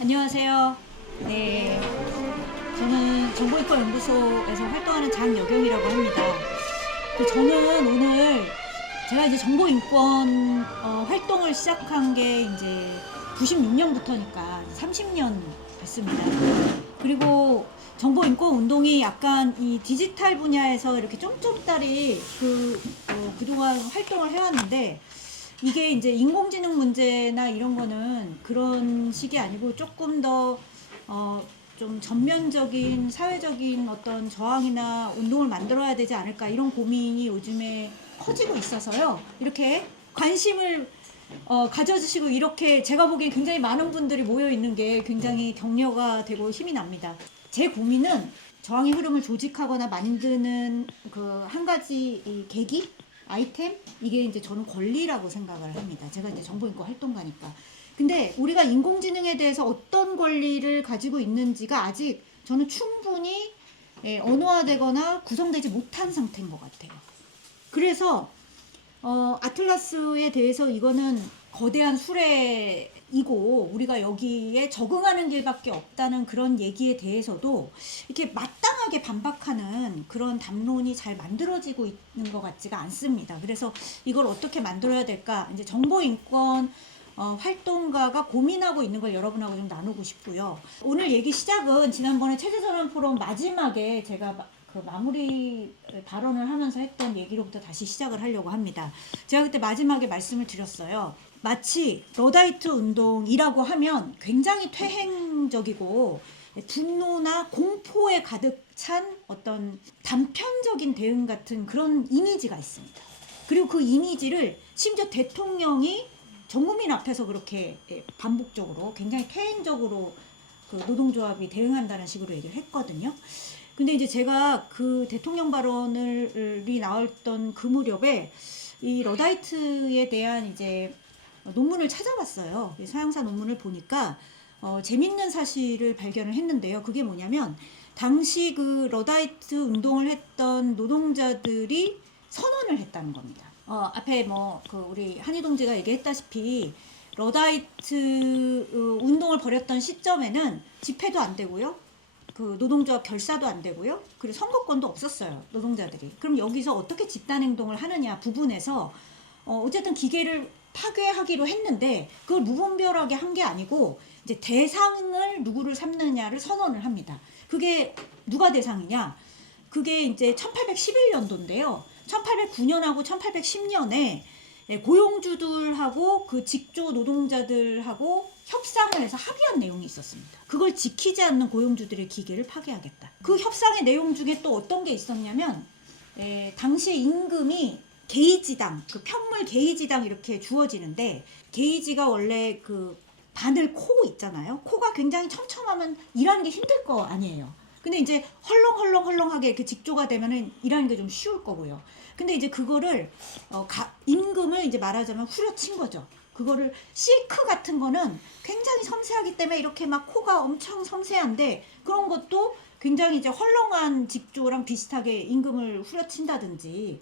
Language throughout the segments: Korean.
안녕하세요. 네, 저는 정보인권연구소에서 활동하는 장여경이라고 합니다. 저는 오늘 제가 이제 정보인권 활동을 시작한 게 이제 96년부터니까 30년 됐습니다. 그리고 정보인권 운동이 약간 이 디지털 분야에서 이렇게 쫌쫌따리 그동안 활동을 해왔는데, 이게 이제 인공지능 문제나 이런 거는 그런 식이 아니고 조금 더 좀 전면적인 사회적인 어떤 저항이나 운동을 만들어야 되지 않을까, 이런 고민이 요즘에 커지고 있어서요. 이렇게 관심을 가져주시고, 이렇게 제가 보기엔 굉장히 많은 분들이 모여 있는 게 굉장히 격려가 되고 힘이 납니다. 제 고민은 저항의 흐름을 조직하거나 만드는 그 한 가지 이 계기? 아이템? 이게 이제 저는 권리라고 생각을 합니다. 제가 이제 정보인권 활동가니까. 근데 우리가 인공지능에 대해서 어떤 권리를 가지고 있는지가 아직 저는 충분히 언어화되거나 구성되지 못한 상태인 것 같아요. 그래서 아틀라스에 대해서 이거는 거대한 수레이고 우리가 여기에 적응하는 길밖에 없다는 그런 얘기에 대해서도 이렇게 마땅하게 반박하는 그런 담론이 잘 만들어지고 있는 것 같지가 않습니다. 그래서 이걸 어떻게 만들어야 될까, 이제 정보인권 활동가가 고민하고 있는 걸 여러분하고 좀 나누고 싶고요. 오늘 얘기 시작은 지난번에 체제전환 포럼 마지막에 제가 그 마무리 발언을 하면서 했던 얘기로부터 다시 시작을 하려고 합니다. 제가 그때 마지막에 말씀을 드렸어요. 마치 러다이트 운동이라고 하면 굉장히 퇴행적이고 분노나 공포에 가득 찬 어떤 단편적인 대응 같은 그런 이미지가 있습니다. 그리고 그 이미지를 심지어 대통령이 전 국민 앞에서 그렇게 반복적으로 굉장히 퇴행적으로 그 노동조합이 대응한다는 식으로 얘기를 했거든요. 근데 이제 제가 그 대통령 발언이 나왔던 그 무렵에 이 러다이트에 대한 이제 논문을 찾아봤어요. 서양사 논문을 보니까 재밌는 사실을 발견을 했는데요. 그게 뭐냐면 당시 그 러다이트 운동을 했던 노동자들이 선언을 했다는 겁니다. 앞에 그 우리 한희 동지가 얘기했다시피 러다이트 운동을 벌였던 시점에는 집회도 안 되고요. 그 노동조합 결사도 안 되고요. 그리고 선거권도 없었어요, 노동자들이. 그럼 여기서 어떻게 집단행동을 하느냐 부분에서 어쨌든 기계를 파괴하기로 했는데 그걸 무분별하게 한 게 아니고 이제 대상을 누구를 삼느냐를 선언을 합니다. 그게 누가 대상이냐? 그게 이제 1811년도인데요. 1809년하고 1810년에 고용주들하고 그 직조 노동자들하고 협상을 해서 합의한 내용이 있었습니다. 그걸 지키지 않는 고용주들의 기계를 파괴하겠다. 그 협상의 내용 중에 또 어떤 게 있었냐면 당시에 임금이 게이지당, 그 편물 게이지당 이렇게 주어지는데, 게이지가 원래 그 바늘 코 있잖아요. 코가 굉장히 촘촘하면 일하는 게 힘들 거 아니에요. 근데 이제 헐렁헐렁헐렁하게 이렇게 직조가 되면은 일하는 게 좀 쉬울 거고요. 근데 이제 그거를 임금을 이제 말하자면 후려친 거죠. 그거를 실크 같은 거는 굉장히 섬세하기 때문에 이렇게 막 코가 엄청 섬세한데, 그런 것도 굉장히 이제 헐렁한 직조랑 비슷하게 임금을 후려친다든지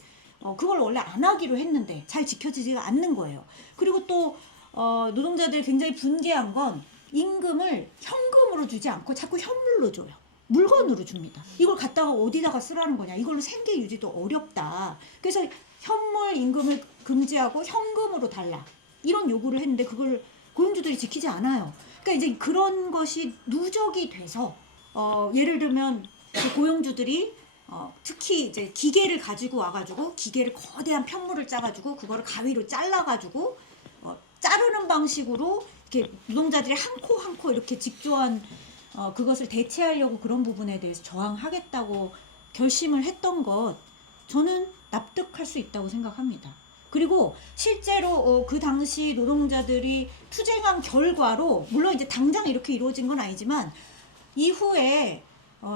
그걸 원래 안 하기로 했는데 잘 지켜지지가 않는 거예요. 그리고 또 노동자들이 굉장히 분개한 건 임금을 현금으로 주지 않고 자꾸 현물로 줘요. 물건으로 줍니다. 이걸 갖다가 어디다가 쓰라는 거냐, 이걸로 생계 유지도 어렵다. 그래서 현물 임금을 금지하고 현금으로 달라, 이런 요구를 했는데 그걸 고용주들이 지키지 않아요. 그러니까 이제 그런 것이 누적이 돼서 예를 들면 고용주들이 특히 이제 기계를 가지고 와가지고 기계를 거대한 편물을 짜가지고 그거를 가위로 잘라가지고 자르는 방식으로 이렇게 노동자들이 한 코 한 코 이렇게 직조한 그것을 대체하려고 그런 부분에 대해서 저항하겠다고 결심을 했던 것, 저는 납득할 수 있다고 생각합니다. 그리고 실제로 그 당시 노동자들이 투쟁한 결과로, 물론 이제 당장 이렇게 이루어진 건 아니지만 이후에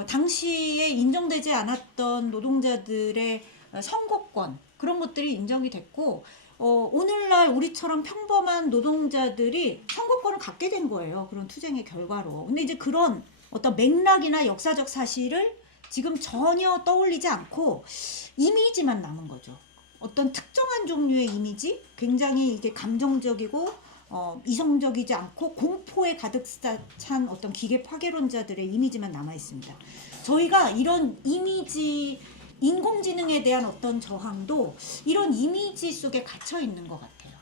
당시에 인정되지 않았던 노동자들의 선거권, 그런 것들이 인정이 됐고 오늘날 우리처럼 평범한 노동자들이 선거권을 갖게 된 거예요. 그런 투쟁의 결과로. 근데 이제 그런 어떤 맥락이나 역사적 사실을 지금 전혀 떠올리지 않고 이미지만 남은 거죠. 어떤 특정한 종류의 이미지, 굉장히 이게 감정적이고 이성적이지 않고 공포에 가득 찬 어떤 기계 파괴론자들의 이미지만 남아 있습니다. 저희가 이런 이미지, 인공지능에 대한 어떤 저항도 이런 이미지 속에 갇혀 있는 것 같아요.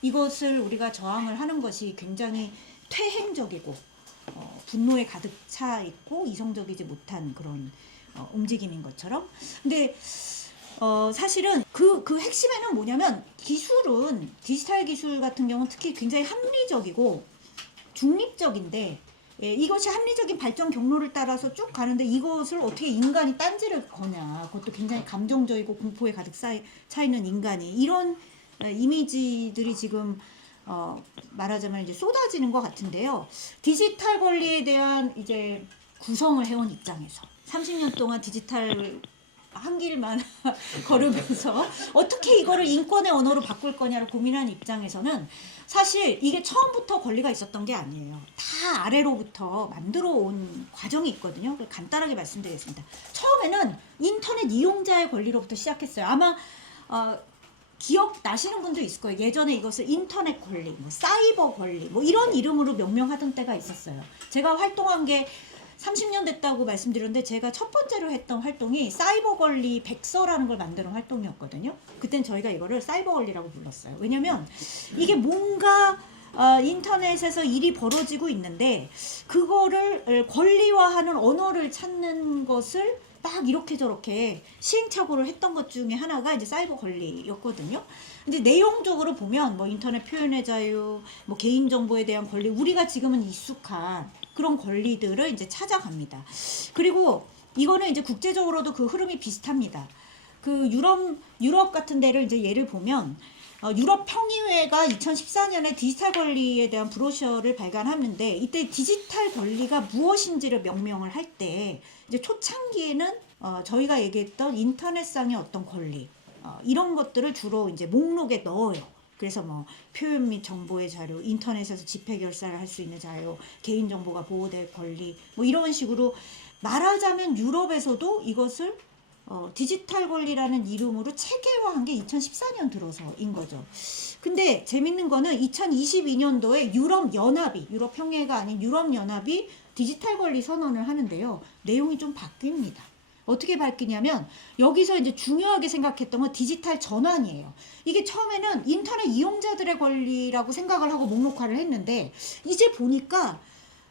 이것을 우리가 저항을 하는 것이 굉장히 퇴행적이고 분노에 가득 차 있고 이성적이지 못한 그런 움직임인 것처럼. 근데 사실은 그 핵심에는 뭐냐면, 기술은, 디지털 기술 같은 경우는 특히 굉장히 합리적이고 중립적인데, 예, 이것이 합리적인 발전 경로를 따라서 쭉 가는데 이것을 어떻게 인간이 딴지를 거냐, 그것도 굉장히 감정적이고 공포에 가득 차 있는 인간이, 이런 이미지들이 지금 말하자면 이제 쏟아지는 것 같은데요. 디지털 권리에 대한 이제 구성을 해온 입장에서 30년 동안 디지털 한 길만 걸으면서 어떻게 이거를 인권의 언어로 바꿀 거냐를 고민한 입장에서는 사실 이게 처음부터 권리가 있었던 게 아니에요. 다 아래로부터 만들어 온 과정이 있거든요. 간단하게 말씀드리겠습니다. 처음에는 인터넷 이용자의 권리로부터 시작했어요. 아마 기억나시는 분도 있을 거예요. 예전에 이것을 인터넷 권리, 뭐 사이버 권리, 뭐 이런 이름으로 명명하던 때가 있었어요. 제가 활동한 게 30년 됐다고 말씀드렸는데, 제가 첫 번째로 했던 활동이 사이버 권리 백서라는 걸 만드는 활동이었거든요. 그땐 저희가 이거를 사이버 권리라고 불렀어요. 왜냐면 이게 뭔가 인터넷에서 일이 벌어지고 있는데 그거를 권리화하는 언어를 찾는 것을 막 이렇게 저렇게 시행착오를 했던 것 중에 하나가 이제 사이버 권리였거든요. 근데 내용적으로 보면 뭐 인터넷 표현의 자유, 뭐 개인정보에 대한 권리, 우리가 지금은 익숙한 그런 권리들을 이제 찾아갑니다. 그리고 이거는 이제 국제적으로도 그 흐름이 비슷합니다. 그 유럽 같은 데를 이제 예를 보면, 유럽 평의회가 2014년에 디지털 권리에 대한 브로셔를 발간하는데, 이때 디지털 권리가 무엇인지를 명명을 할 때 이제 초창기에는 저희가 얘기했던 인터넷상의 어떤 권리, 이런 것들을 주로 이제 목록에 넣어요. 그래서 뭐 표현 및 정보의 자유, 인터넷에서 집회 결사를 할 수 있는 자유, 개인정보가 보호될 권리, 뭐 이런 식으로 말하자면 유럽에서도 이것을 디지털 권리라는 이름으로 체계화한 게 2014년 들어서인 거죠. 근데 재밌는 거는 2022년도에 유럽 평의회가 아닌 유럽연합이 디지털 권리 선언을 하는데요. 내용이 좀 바뀝니다. 어떻게 바뀌냐면, 여기서 이제 중요하게 생각했던 건 디지털 전환이에요. 이게 처음에는 인터넷 이용자들의 권리라고 생각을 하고 목록화를 했는데, 이제 보니까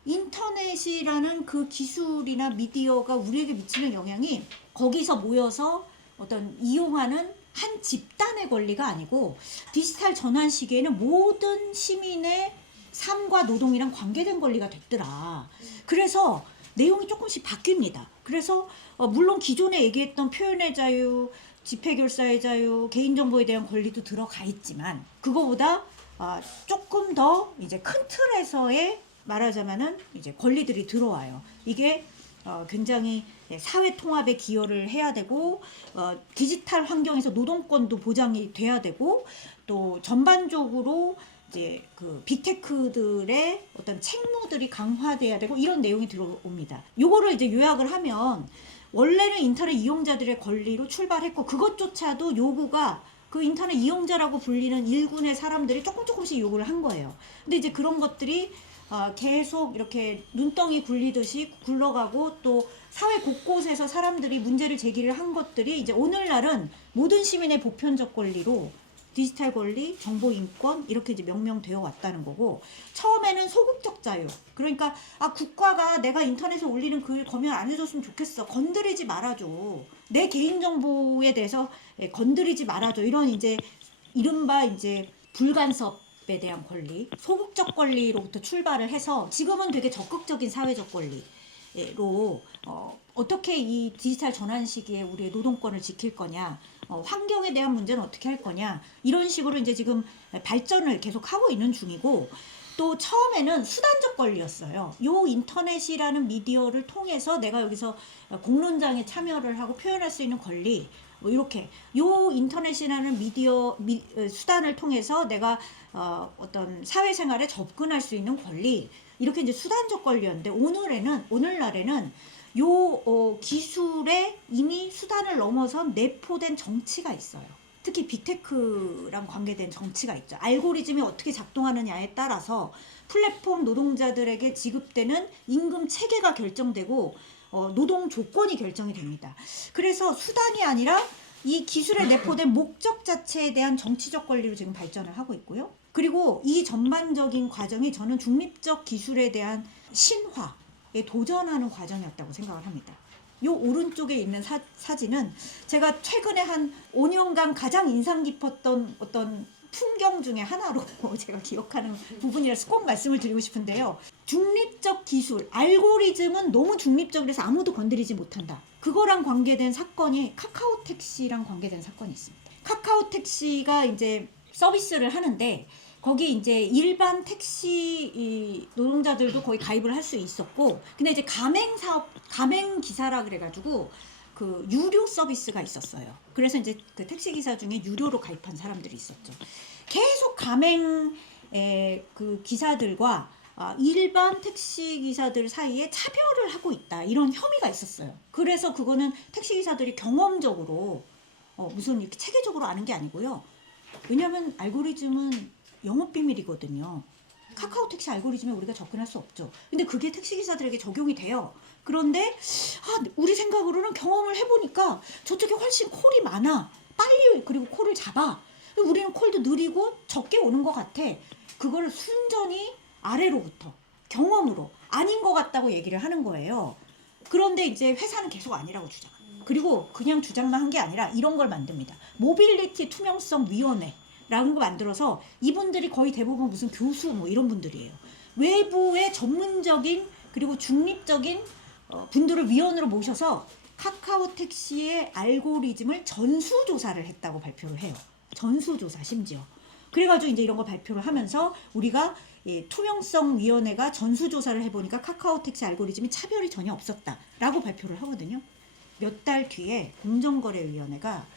인터넷이라는 그 기술이나 미디어가 우리에게 미치는 영향이 거기서 모여서 어떤 이용하는 한 집단의 권리가 아니고, 디지털 전환 시기에는 모든 시민의 삶과 노동이랑 관계된 권리가 됐더라. 그래서 내용이 조금씩 바뀝니다. 그래서 물론 기존에 얘기했던 표현의 자유, 집회결사의 자유, 개인정보에 대한 권리도 들어가 있지만, 그거보다 조금 더 이제 큰 틀에서의 말하자면은 이제 권리들이 들어와요. 이게 굉장히 사회 통합에 기여를 해야 되고, 디지털 환경에서 노동권도 보장이 돼야 되고, 또 전반적으로 이제 그 빅테크들의 어떤 책무들이 강화돼야 되고, 이런 내용이 들어옵니다. 요거를 이제 요약을 하면, 원래는 인터넷 이용자들의 권리로 출발했고, 그것조차도 요구가 그 인터넷 이용자라고 불리는 일군의 사람들이 조금씩 요구를 한 거예요. 근데 이제 그런 것들이 계속 이렇게 눈덩이 굴리듯이 굴러가고, 또 사회 곳곳에서 사람들이 문제를 제기를 한 것들이 이제 오늘날은 모든 시민의 보편적 권리로 디지털 권리, 정보 인권 이렇게 이제 명명되어 왔다는 거고, 처음에는 소극적 자유, 그러니까 국가가 내가 인터넷에 올리는 글 검열 안 해줬으면 좋겠어, 건드리지 말아줘, 내 개인정보에 대해서 건드리지 말아줘, 이런 이제 이른바 이제 불간섭에 대한 권리, 소극적 권리로부터 출발을 해서 지금은 되게 적극적인 사회적 권리로 어떻게 이 디지털 전환 시기에 우리의 노동권을 지킬 거냐, 환경에 대한 문제는 어떻게 할 거냐, 이런 식으로 이제 지금 발전을 계속 하고 있는 중이고, 또 처음에는 수단적 권리였어요. 요 인터넷이라는 미디어를 통해서 내가 여기서 공론장에 참여를 하고 표현할 수 있는 권리, 뭐 이렇게 요 인터넷이라는 미디어 수단을 통해서 내가 어떤 사회생활에 접근할 수 있는 권리, 이렇게 이제 수단적 권리였는데, 오늘날에는 요 기술에 이미 수단을 넘어선 내포된 정치가 있어요. 특히 빅테크랑 관계된 정치가 있죠. 알고리즘이 어떻게 작동하느냐에 따라서 플랫폼 노동자들에게 지급되는 임금 체계가 결정되고 노동 조건이 결정이 됩니다. 그래서 수단이 아니라 이 기술에 내포된 목적 자체에 대한 정치적 권리로 지금 발전을 하고 있고요. 그리고 이 전반적인 과정이 저는 중립적 기술에 대한 신화에 도전하는 과정이었다고 생각을 합니다. 요 오른쪽에 있는 사진은 제가 최근에 한 5년간 가장 인상 깊었던 어떤 풍경 중에 하나로 제가 기억하는 부분이라서 꼭 말씀을 드리고 싶은데요. 중립적 기술, 알고리즘은 너무 중립적이라서 아무도 건드리지 못한다. 그거랑 관계된 사건이 카카오 택시랑 관계된 사건이 있습니다. 카카오 택시가 이제 서비스를 하는데 거기 이제 일반 택시 노동자들도 거의 가입을 할 수 있었고, 근데 이제 가맹 기사라 그래가지고 그 유료 서비스가 있었어요. 그래서 이제 그 택시 기사 중에 유료로 가입한 사람들이 있었죠. 계속 가맹 그 기사들과 일반 택시 기사들 사이에 차별을 하고 있다, 이런 혐의가 있었어요. 그래서 그거는 택시 기사들이 경험적으로 무슨 이렇게 체계적으로 아는 게 아니고요. 왜냐하면 알고리즘은 영업 비밀이거든요. 카카오 택시 알고리즘에 우리가 접근할 수 없죠. 근데 그게 택시 기사들에게 적용이 돼요. 그런데 우리 생각으로는 경험을 해보니까 저쪽에 훨씬 콜이 많아. 빨리 그리고 콜을 잡아. 우리는 콜도 느리고 적게 오는 것 같아. 그걸 순전히 아래로부터 경험으로 아닌 것 같다고 얘기를 하는 거예요. 그런데 이제 회사는 계속 아니라고 주장합니다. 그리고 그냥 주장만 한 게 아니라 이런 걸 만듭니다. 모빌리티 투명성 위원회 라는 거 만들어서, 이분들이 거의 대부분 무슨 교수 뭐 이런 분들이에요. 외부의 전문적인 그리고 중립적인 분들을 위원으로 모셔서 카카오 택시의 알고리즘을 전수조사를 했다고 발표를 해요. 전수조사 심지어. 그래가지고 이제 이런 거 발표를 하면서 우리가 투명성 위원회가 전수조사를 해보니까 카카오 택시 알고리즘이 차별이 전혀 없었다라고 발표를 하거든요. 몇 달 뒤에 공정거래위원회가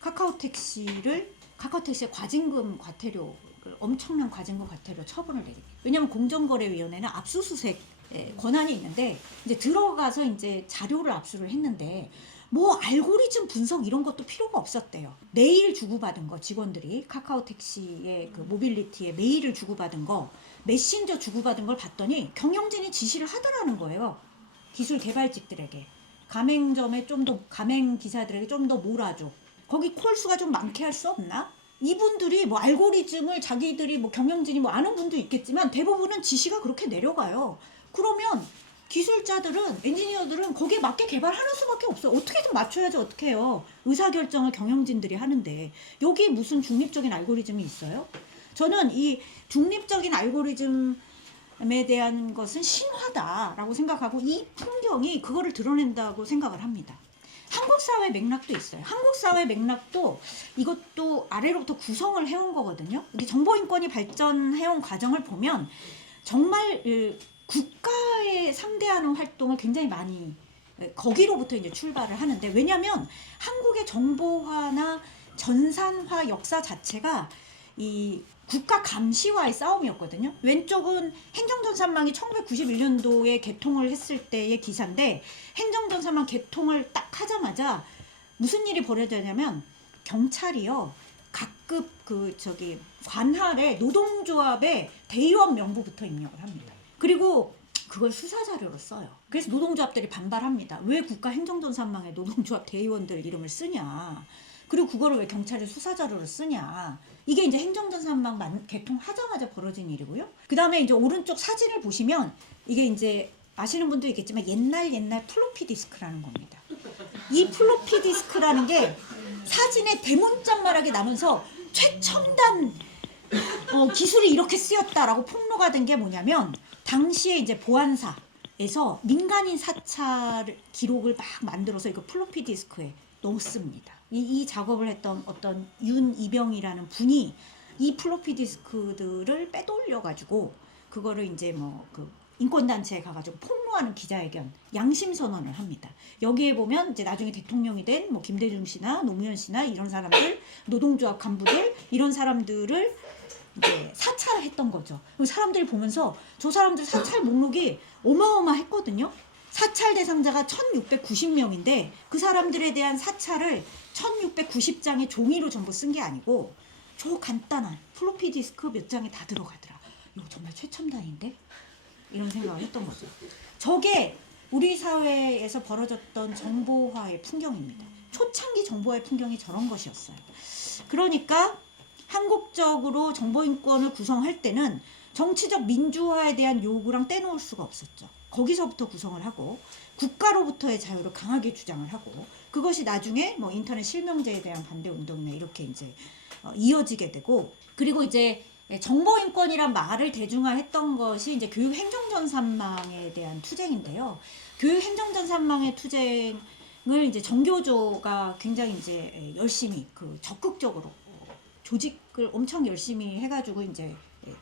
카카오 택시의 과징금 과태료, 엄청난 과징금 과태료 처분을 내립니다. 왜냐하면 공정거래위원회는 압수수색 권한이 있는데 이제 들어가서 이제 자료를 압수를 했는데 뭐 알고리즘 분석 이런 것도 필요가 없었대요. 메일 주고받은 거, 직원들이 카카오 택시의 그 모빌리티에 메일을 주고받은 거, 메신저 주고받은 걸 봤더니 경영진이 지시를 하더라는 거예요. 기술 개발직들에게. 가맹점에 좀 더, 가맹 기사들에게 좀 더 몰아줘. 거기 콜수가 좀 많게 할 수 없나? 이분들이 뭐 알고리즘을 자기들이 뭐 경영진이 뭐 아는 분도 있겠지만 대부분은 지시가 그렇게 내려가요. 그러면 기술자들은, 엔지니어들은 거기에 맞게 개발하는 수밖에 없어요. 어떻게든 맞춰야지 어떻게 해요. 의사결정을 경영진들이 하는데 여기에 무슨 중립적인 알고리즘이 있어요? 저는 이 중립적인 알고리즘에 대한 것은 신화다라고 생각하고 이 풍경이 그거를 드러낸다고 생각을 합니다. 한국 사회 맥락도 있어요. 한국 사회 맥락도 이것도 아래로부터 구성을 해온 거거든요. 이게 정보인권이 발전해온 과정을 보면 정말 국가에 상대하는 활동을 굉장히 많이 거기로부터 이제 출발을 하는데, 왜냐하면 한국의 정보화나 전산화 역사 자체가 이 국가 감시와의 싸움이었거든요. 왼쪽은 행정전산망이 1991년도에 개통을 했을 때의 기사인데, 행정전산망 개통을 딱 하자마자 무슨 일이 벌어졌냐면 경찰이요, 각급 관할에 노동조합에 대의원 명부부터 입력을 합니다. 그리고 그걸 수사자료로 써요. 그래서 노동조합들이 반발합니다. 왜 국가 행정전산망에 노동조합 대의원들 이름을 쓰냐. 그리고 그거를 왜 경찰이 수사자료로 쓰냐. 이게 이제 행정전산망 개통하자마자 벌어진 일이고요. 그 다음에 이제 오른쪽 사진을 보시면 이게 이제 아시는 분도 있겠지만 옛날 플로피 디스크라는 겁니다. 이 플로피 디스크라는 게 사진에 대문짝만하게 나면서 최첨단 기술이 이렇게 쓰였다라고 폭로가 된 게 뭐냐면, 당시에 이제 보안사에서 민간인 사찰 기록을 막 만들어서 이거 플로피 디스크에 넣었습니다. 이 작업을 했던 어떤 윤이병이라는 분이 이 플로피 디스크들을 빼돌려가지고 그거를 이제 그 인권단체에 가가지고 폭로하는 기자회견, 양심선언을 합니다. 여기에 보면 이제 나중에 대통령이 된 뭐 김대중 씨나 노무현 씨나 이런 사람들, 노동조합 간부들, 이런 사람들을 이제 사찰을 했던 거죠. 사람들이 보면서 저 사람들 사찰 목록이 어마어마했거든요. 사찰 대상자가 1690명인데 그 사람들에 대한 사찰을 1690장의 종이로 전부 쓴 게 아니고 저 간단한 플로피 디스크 몇 장에 다 들어가더라. 이거 정말 최첨단인데? 이런 생각을 했던 거죠. 저게 우리 사회에서 벌어졌던 정보화의 풍경입니다. 초창기 정보화의 풍경이 저런 것이었어요. 그러니까 한국적으로 정보인권을 구성할 때는 정치적 민주화에 대한 요구랑 떼놓을 수가 없었죠. 거기서부터 구성을 하고 국가로부터의 자유를 강하게 주장을 하고 그것이 나중에 뭐 인터넷 실명제에 대한 반대 운동이나 이렇게 이제 이어지게 되고 그리고 이제 정보인권이란 말을 대중화했던 것이 이제 교육행정전산망에 대한 투쟁인데요. 교육행정전산망의 투쟁을 이제 정교조가 굉장히 이제 열심히 적극적으로 조직을 엄청 열심히 해가지고 이제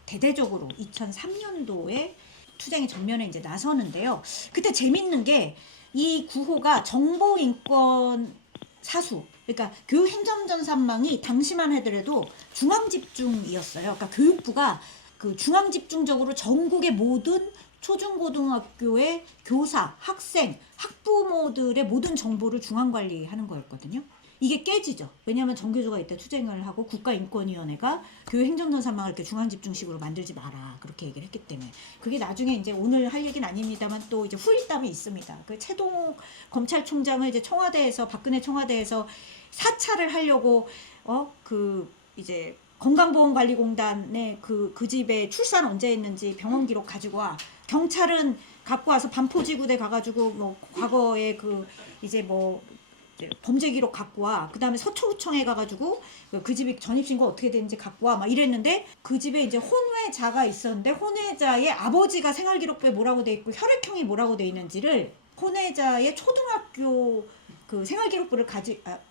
대대적으로 2003년도에 투쟁의 전면에 이제 나서는데요. 그때 재밌는 게 이 구호가 정보인권 사수, 그러니까 교육행정전산망이 당시만 하더라도 중앙집중이었어요. 그러니까 교육부가 그 중앙집중적으로 전국의 모든 초중고등학교의 교사, 학생, 학부모들의 모든 정보를 중앙관리하는 거였거든요. 이게 깨지죠. 왜냐하면 정교조가 이때 투쟁을 하고 국가인권위원회가 교육행정전산망을 이렇게 중앙집중식으로 만들지 마라 그렇게 얘기를 했기 때문에 그게 나중에 이제 오늘 할 얘기는 아닙니다만 또 이제 후일담이 있습니다. 그 최동욱 검찰총장을 이제 청와대에서 박근혜 청와대에서 사찰을 하려고 이제 건강보험관리공단의 그 집에 출산 언제 했는지 병원 기록 가지고 와. 경찰은 갖고 와서 반포지구대 가가지고 뭐 과거에 이제 뭐 범죄 기록 갖고 와. 그 다음에 서초구청에 가가지고 그 집이 전입신고 어떻게 되는지 갖고 와. 막 이랬는데 그 집에 이제 혼외자가 있었는데 혼외자의 아버지가 생활기록부에 뭐라고 돼 있고 혈액형이 뭐라고 돼 있는지를 혼외자의 초등학교 그 생활기록부를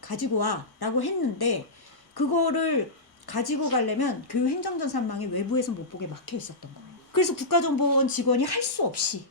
가지고 와. 라고 했는데 그거를 가지고 가려면 교육행정전산망이 외부에서 못 보게 막혀 있었던 거예요. 그래서 국가정보원 직원이 할 수 없이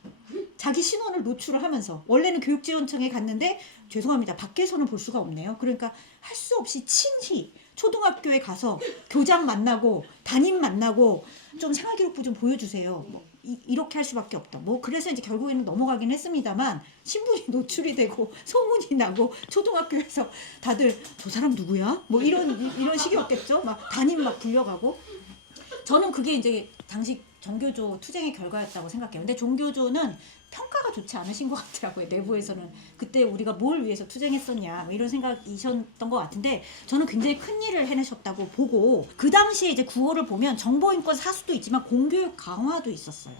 자기 신원을 노출을 하면서 원래는 교육지원청에 갔는데 죄송합니다. 밖에서는 볼 수가 없네요. 그러니까 할 수 없이 친히 초등학교에 가서 교장 만나고 담임 만나고 좀 생활기록부 좀 보여주세요. 뭐 이렇게 할 수밖에 없다. 뭐 그래서 이제 결국에는 넘어가긴 했습니다만 신분이 노출이 되고 소문이 나고 초등학교에서 다들 저 사람 누구야? 뭐 이런 식이었겠죠. 막 담임 막 불려가고 저는 그게 이제 당시 정교조 투쟁의 결과였다고 생각해요. 근데 정교조는 평가가 좋지 않으신 것 같더라고요. 내부에서는 그때 우리가 뭘 위해서 투쟁했었냐 뭐 이런 생각이셨던 것 같은데 저는 굉장히 큰 일을 해내셨다고 보고 그 당시에 이제 구호를 보면 정보인권 사수도 있지만 공교육 강화도 있었어요.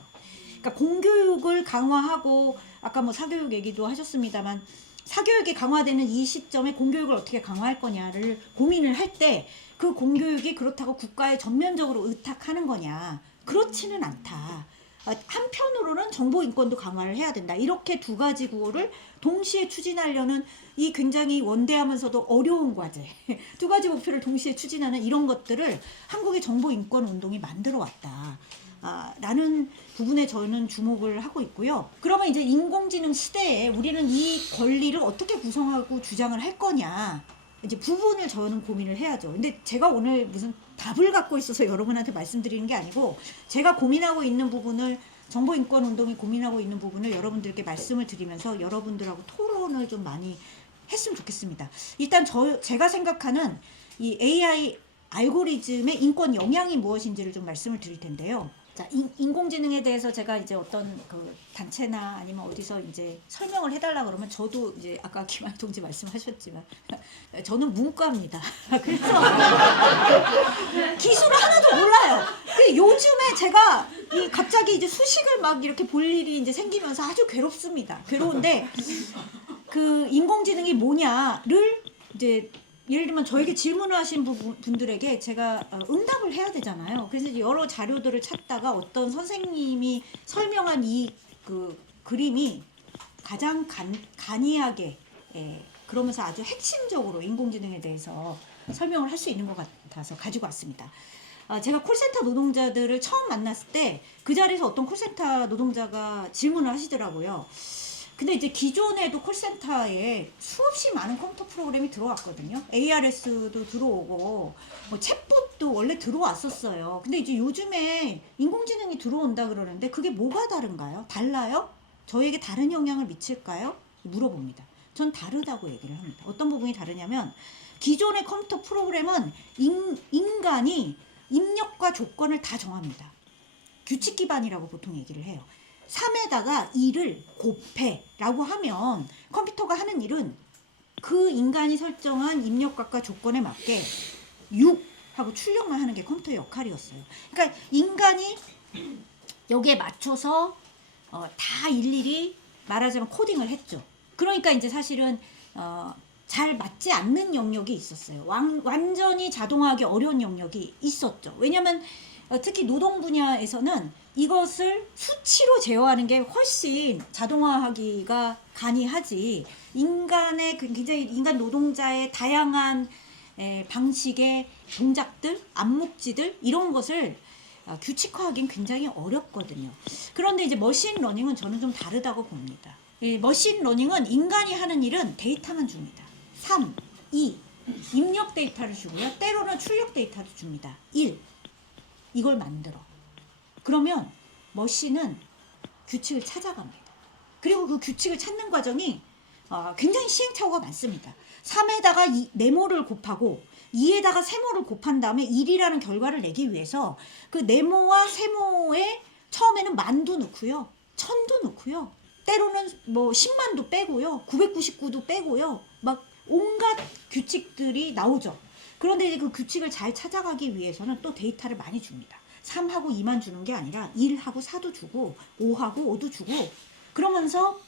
그러니까 공교육을 강화하고 아까 뭐 사교육 얘기도 하셨습니다만 사교육이 강화되는 이 시점에 공교육을 어떻게 강화할 거냐를 고민을 할 때 그 공교육이 그렇다고 국가에 전면적으로 의탁하는 거냐 그렇지는 않다. 한편으로는 정보인권도 강화를 해야 된다. 이렇게 두 가지 구호를 동시에 추진하려는 이 굉장히 원대하면서도 어려운 과제 두 가지 목표를 동시에 추진하는 이런 것들을 한국의 정보인권 운동이 만들어 왔다. 라는 부분에 저는 주목을 하고 있고요. 그러면 이제 인공지능 시대에 우리는 이 권리를 어떻게 구성하고 주장을 할 거냐 이제 부분을 저는 고민을 해야죠. 근데 제가 오늘 무슨 답을 갖고 있어서 여러분한테 말씀드리는 게 아니고 제가 고민하고 있는 부분을 정보인권 운동이 고민하고 있는 부분을 여러분들께 말씀을 드리면서 여러분들하고 토론을 좀 많이 했으면 좋겠습니다. 일단 제가 생각하는 이 AI 알고리즘의 인권 영향이 무엇인지를 좀 말씀을 드릴 텐데요. 자, 인공지능에 대해서 제가 이제 어떤 그 단체나 아니면 어디서 이제 설명을 해달라 그러면 저도 이제 아까 김한희 동지 말씀하셨지만 저는 문과입니다. 그래서 기술을 하나도 몰라요. 근데 요즘에 제가 갑자기 이제 수식을 막 이렇게 볼 일이 이제 생기면서 아주 괴롭습니다. 괴로운데 그 인공지능이 뭐냐를 이제 예를 들면 저에게 질문을 하신 분들에게 제가 응답을 해야 되잖아요. 그래서 여러 자료들을 찾다가 어떤 선생님이 설명한 이 그 그림이 가장 간이하게 그러면서 아주 핵심적으로 인공지능에 대해서 설명을 할 수 있는 것 같아서 가지고 왔습니다. 제가 콜센터 노동자들을 처음 만났을 때 그 자리에서 어떤 콜센터 노동자가 질문을 하시더라고요. 근데 이제 기존에도 콜센터에 수없이 많은 컴퓨터 프로그램이 들어왔거든요. ARS도 들어오고 뭐 챗봇도 원래 들어왔었어요. 근데 이제 요즘에 인공지능이 들어온다 그러는데 그게 뭐가 다른가요? 달라요? 저에게 다른 영향을 미칠까요? 물어봅니다. 전 다르다고 얘기를 합니다. 어떤 부분이 다르냐면 기존의 컴퓨터 프로그램은 인간이 입력과 조건을 다 정합니다. 규칙 기반이라고 보통 얘기를 해요. 3에다가 2를 곱해라고 하면 컴퓨터가 하는 일은 그 인간이 설정한 입력값과 조건에 맞게 6 하고 출력만 하는 게 컴퓨터의 역할이었어요. 그러니까 인간이 여기에 맞춰서 다 일일이 말하자면 코딩을 했죠. 그러니까 이제 사실은 잘 맞지 않는 영역이 있었어요. 완전히 자동화하기 어려운 영역이 있었죠. 왜냐하면 특히 노동 분야에서는 이것을 수치로 제어하는 게 훨씬 자동화하기가 간이하지, 인간의 굉장히 인간 노동자의 다양한 방식의 동작들, 암묵지들 이런 것을 규칙화하기는 굉장히 어렵거든요. 그런데 이제 머신러닝은 저는 좀 다르다고 봅니다. 머신러닝은 인간이 하는 일은 데이터만 줍니다. 3, 2 입력 데이터를 주고요. 때로는 출력 데이터도 줍니다. 1 이걸 만들어. 그러면 머신은 규칙을 찾아갑니다. 그리고 그 규칙을 찾는 과정이 굉장히 시행착오가 많습니다. 3에다가 네모를 곱하고 2에다가 세모를 곱한 다음에 1이라는 결과를 내기 위해서 그 네모와 세모에 처음에는 만도 넣고요. 1000도 넣고요. 때로는 뭐 10만도 빼고요. 999도 빼고요. 막 온갖 규칙들이 나오죠. 그런데 이제 그 규칙을 잘 찾아가기 위해서는 또 데이터를 많이 줍니다. 3하고 2만 주는 게 아니라 1하고 4도 주고 5하고 5도 주고 그러면서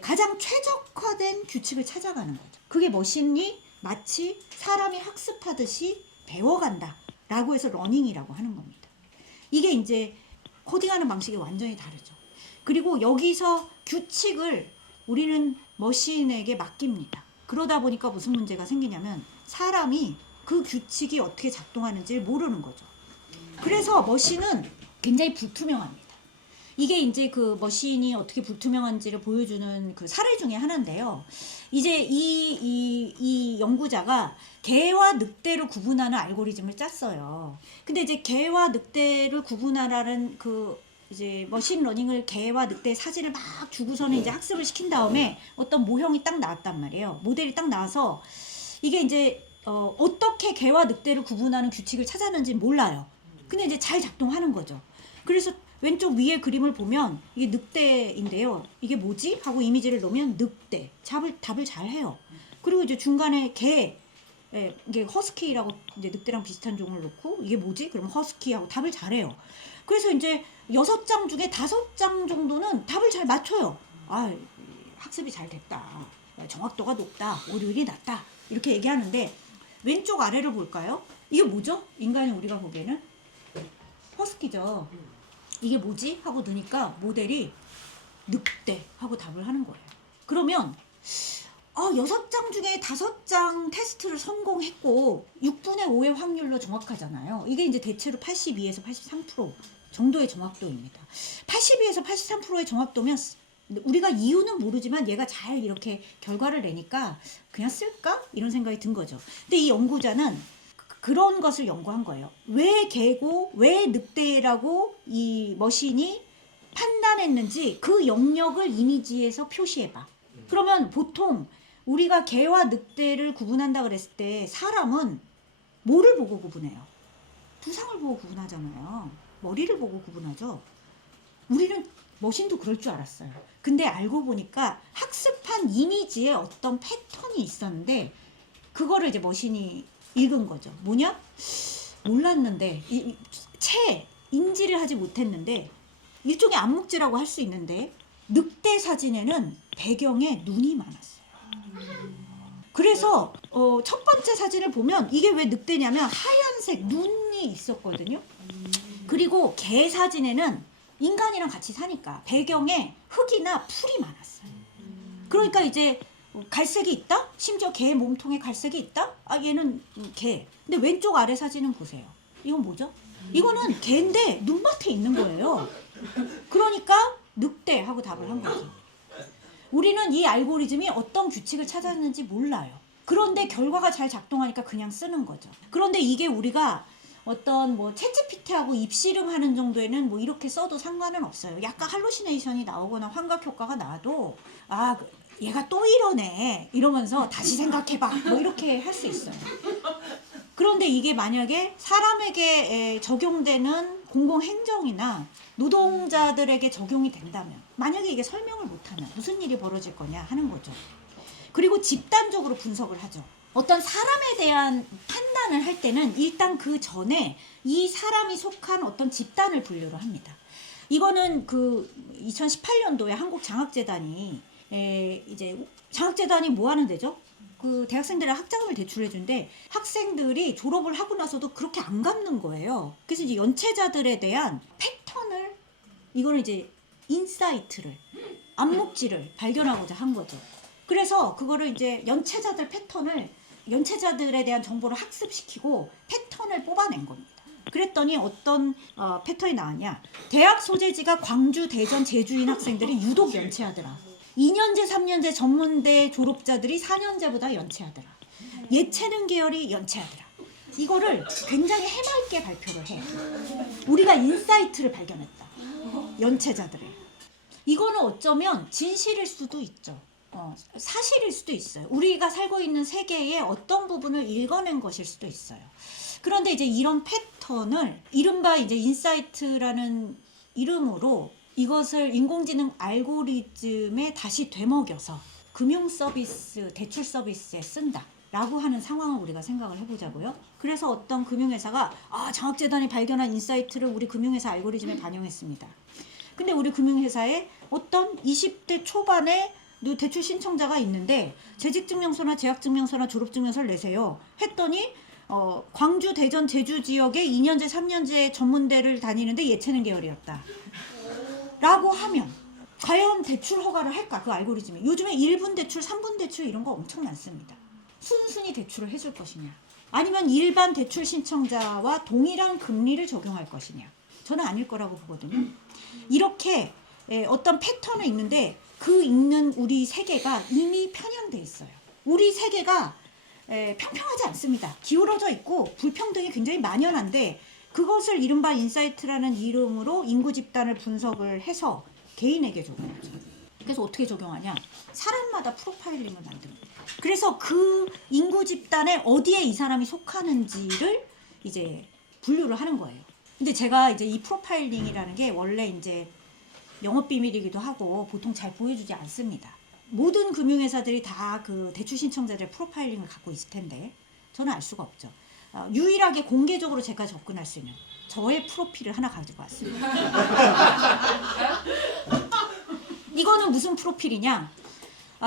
가장 최적화된 규칙을 찾아가는 거죠. 그게 머신이 마치 사람이 학습하듯이 배워간다 라고 해서 러닝이라고 하는 겁니다. 이게 이제 코딩하는 방식이 완전히 다르죠. 그리고 여기서 규칙을 우리는 머신에게 맡깁니다. 그러다 보니까 무슨 문제가 생기냐면 사람이 그 규칙이 어떻게 작동하는지를 모르는 거죠. 그래서 머신은 굉장히 불투명합니다. 이게 이제 그 머신이 어떻게 불투명한지를 보여주는 그 사례 중에 하나인데요. 이제 이 연구자가 개와 늑대를 구분하는 알고리즘을 짰어요. 근데 이제 개와 늑대를 구분하라는 그 이제 머신러닝을 개와 늑대 사진을 막 주고서는 이제 학습을 시킨 다음에 어떤 모형이 딱 나왔단 말이에요. 모델이 딱 나와서 이게 이제 어떻게 개와 늑대를 구분하는 규칙을 찾았는지 몰라요. 근데 이제 잘 작동하는 거죠. 그래서 왼쪽 위에 그림을 보면 이게 늑대인데요. 이게 뭐지? 하고 이미지를 넣으면 늑대. 답을 잘 해요. 그리고 이제 중간에 개, 이게 허스키라고 이제 늑대랑 비슷한 종을 넣고 이게 뭐지? 그럼 허스키하고 답을 잘해요. 그래서 이제 6장 중에 5장 정도는 답을 잘 맞춰요. 아, 학습이 잘 됐다. 정확도가 높다. 오류율이 낮다. 이렇게 얘기하는데 왼쪽 아래를 볼까요? 이게 뭐죠? 인간이 우리가 보기에는 허스키죠. 이게 뭐지? 하고 넣으니까 모델이 늑대 하고 답을 하는 거예요. 그러면 6장 중에 5장 테스트를 성공했고 6분의 5의 확률로 정확하잖아요. 이게 이제 대체로 82에서 83% 정도의 정확도입니다. 82에서 83%의 정확도면 우리가 이유는 모르지만 얘가 잘 이렇게 결과를 내니까 그냥 쓸까? 이런 생각이 든 거죠. 근데 이 연구자는 그런 것을 연구한 거예요. 왜 개고 왜 늑대라고 이 머신이 판단했는지 그 영역을 이미지에서 표시해봐. 그러면 보통 우리가 개와 늑대를 구분한다 그랬을 때 사람은 뭐를 보고 구분해요? 두상을 보고 구분하잖아요. 머리를 보고 구분하죠. 우리는 머신도 그럴 줄 알았어요. 근데 알고 보니까 학습한 이미지에 어떤 패턴이 있었는데 그거를 이제 머신이 읽은 거죠. 뭐냐? 몰랐는데 인지를 하지 못했는데 일종의 암묵지라고 할 수 있는데 늑대 사진에는 배경에 눈이 많았어요. 그래서 첫 번째 사진을 보면 이게 왜 늑대냐면 하얀색 눈이 있었거든요. 그리고 개 사진에는 인간이랑 같이 사니까 배경에 흙이나 풀이 많았어요. 그러니까 이제 갈색이 있다? 심지어 개 몸통에 갈색이 있다? 아, 얘는 개. 근데 왼쪽 아래 사진은 보세요. 이건 뭐죠? 이거는 개인데 눈밭에 있는 거예요. 그러니까 늑대 하고 답을 한 거죠. 우리는 이 알고리즘이 어떤 규칙을 찾았는지 몰라요. 그런데 결과가 잘 작동하니까 그냥 쓰는 거죠. 그런데 이게 우리가 어떤 뭐 챗GPT하고 입씨름하는 정도에는 뭐 이렇게 써도 상관은 없어요. 약간 할루시네이션이 나오거나 환각 효과가 나도 아 얘가 또 이러네 이러면서 다시 생각해봐 뭐 이렇게 할 수 있어요. 그런데 이게 만약에 사람에게 적용되는 공공행정이나 노동자들에게 적용이 된다면 만약에 이게 설명을 못하면 무슨 일이 벌어질 거냐 하는 거죠. 그리고 집단적으로 분석을 하죠. 어떤 사람에 대한 판단을 할 때는 일단 그 전에 이 사람이 속한 어떤 집단을 분류를 합니다. 이거는 그 2018년도에 한국장학재단이 이제 장학재단이 뭐 하는 데죠? 그 대학생들의 학자금을 대출해 준데 학생들이 졸업을 하고 나서도 그렇게 안 갚는 거예요. 그래서 이제 연체자들에 대한 패턴을 이거는 이제 인사이트를 암묵지를 발견하고자 한 거죠. 그래서 그거를 이제 연체자들 패턴을 연체자들에 대한 정보를 학습시키고 패턴을 뽑아낸 겁니다. 그랬더니 어떤 패턴이 나왔냐. 대학 소재지가 광주, 대전, 제주인 학생들이 유독 연체하더라. 2년제, 3년제 전문대 졸업자들이 4년제보다 연체하더라. 예체능 계열이 연체하더라. 이거를 굉장히 해맑게 발표를 해. 우리가 인사이트를 발견했다. 연체자들의. 이거는 어쩌면 진실일 수도 있죠. 사실일 수도 있어요. 우리가 살고 있는 세계의 어떤 부분을 읽어낸 것일 수도 있어요. 그런데 이제 이런 패턴을 이른바 이제 인사이트라는 이름으로 이것을 인공지능 알고리즘에 다시 되먹여서 금융 서비스, 대출 서비스에 쓴다. 라고 하는 상황을 우리가 생각을 해보자고요. 그래서 어떤 금융회사가 장학재단이 발견한 인사이트를 우리 금융회사 알고리즘에 반영했습니다. 근데 우리 금융회사에 어떤 20대 초반에 대출 신청자가 있는데 재직증명서나 재학증명서나 졸업증명서를 내세요. 했더니 광주, 대전, 제주 지역에 2년제, 3년제 전문대를 다니는데 예체능 계열이었다. 라고 하면 과연 대출 허가를 할까? 그 알고리즘이. 요즘에 1분 대출, 3분 대출 이런 거 엄청 많습니다. 순순히 대출을 해줄 것이냐 아니면 일반 대출 신청자와 동일한 금리를 적용할 것이냐. 저는 아닐 거라고 보거든요. 이렇게 어떤 패턴을 읽는데 그 읽는 우리 세계가 이미 편향돼 있어요. 우리 세계가 평평하지 않습니다. 기울어져 있고 불평등이 굉장히 만연한데 그것을 이른바 인사이트라는 이름으로 인구 집단을 분석을 해서 개인에게 적용하죠. 그래서 어떻게 적용하냐? 사람마다 프로파일링을 만듭니다. 그래서 그 인구 집단에 어디에 이 사람이 속하는지를 이제 분류를 하는 거예요. 근데 제가 이제 이 프로파일링이라는 게 원래 이제 영업 비밀이기도 하고 보통 잘 보여주지 않습니다. 모든 금융회사들이 다 그 대출 신청자들의 프로파일링을 갖고 있을 텐데 저는 알 수가 없죠. 유일하게 공개적으로 제가 접근할 수 있는 저의 프로필을 하나 가지고 왔습니다. 이거는 무슨 프로필이냐?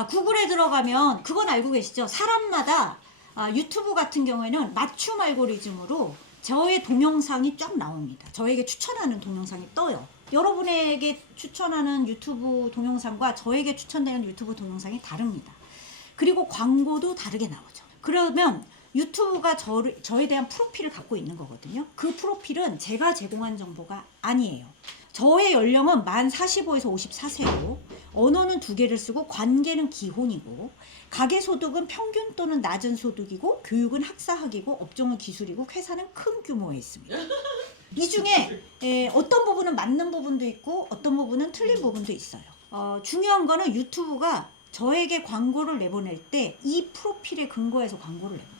구글에 들어가면 그건 알고 계시죠? 사람마다 유튜브 같은 경우에는 맞춤 알고리즘으로 저의 동영상이 쫙 나옵니다. 저에게 추천하는 동영상이 떠요. 여러분에게 추천하는 유튜브 동영상과 저에게 추천되는 유튜브 동영상이 다릅니다. 그리고 광고도 다르게 나오죠. 그러면 유튜브가 저에 대한 프로필을 갖고 있는 거거든요. 그 프로필은 제가 제공한 정보가 아니에요. 저의 연령은 만 45에서 54세고 언어는 2개를 쓰고 관계는 기혼이고 가계소득은 평균 또는 낮은 소득이고 교육은 학사학이고 업종은 기술이고 회사는 큰 규모에 있습니다. 이 중에 어떤 부분은 맞는 부분도 있고 어떤 부분은 틀린 부분도 있어요. 중요한 거는 유튜브가 저에게 광고를 내보낼 때 이 프로필에 근거해서 광고를 내요.